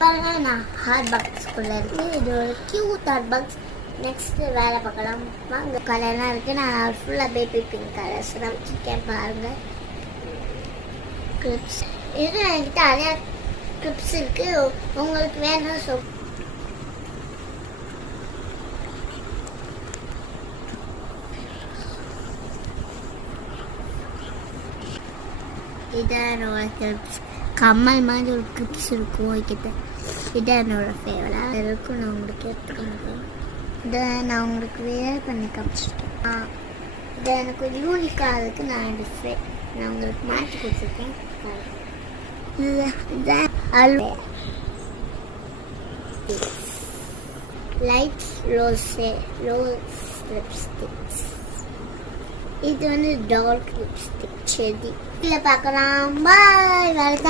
பாருங்க நான் ஹாட் பாக்ஸ்குள்ளே இருக்கு. இது ஒரு கியூட் ஹாட் பாக்ஸ். நெக்ஸ்ட் வேலை பார்க்கலாம் வாங்க. கலர்லாம் இருக்கு. நான் ஃபுல்லாக பேபி பிங்க் கலர்ஸ் தான் வச்சுருக்கேன். பாருங்க கிளிப்ஸ் இது என்கிட்ட நிறையா கிளிப்ஸ் இருக்கு. உங்களுக்கு வேணும் ஸோ இதான் என்னோட கிளிப்ஸ். கம்மல் மாதிரி ஒரு கிளிப்ஸ் இருக்கும் கிட்ட. இதான் என்னோட ஃபேவரட் இருக்கும். நான் உங்களுக்கு எடுத்துக்கணும். இதை நான் உங்களுக்கு வேர் பண்ணி காமிச்சிருக்கேன். இதை எனக்கு ஒரு யூனிக்காக இருக்குது. நான் உங்களுக்கு மாற்றி கொடுத்துருக்கேன். இதுதான் லைட்ஸ் ரோஸ் லிப்ஸ்டிக்ஸ். இது வந்து டார்க் லிப்ஸ்டிக் செடி. இதில் பார்க்கலாம். பாய். வேறு